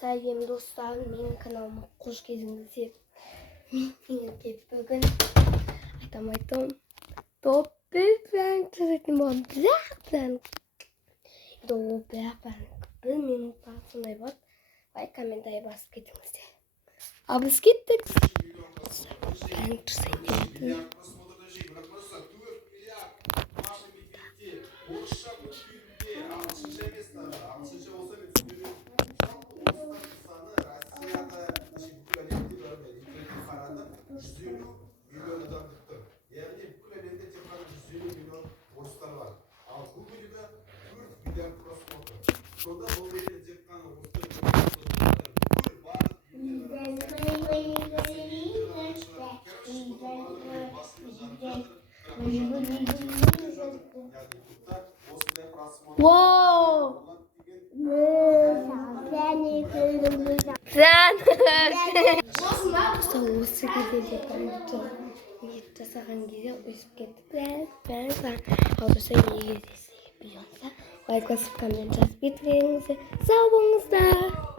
Сәлем достар, менің каналыма қош келдіңіздер. Меніңке бүгін айтам топпен пранк жасайтын боламын. Бірақ бір минутта сондай болады. Лайк, комментарий басып кетіңіздер. Ал біз кеттік. Пранк жасайтын. Миллион адамдықтыр. Яғни бүкіл әлемде тек қана 150 миллион орыстар бар. Ал бұл видеода 4 миллиард просмотр. Сонда бұл видео тек қана орыстар осы кезде ниет жасаған кезде өсіп кетті. Ал достар, егер де сізге бұйырса лайк басып коммент жазып кетіңіздер. Сау болыңыздар.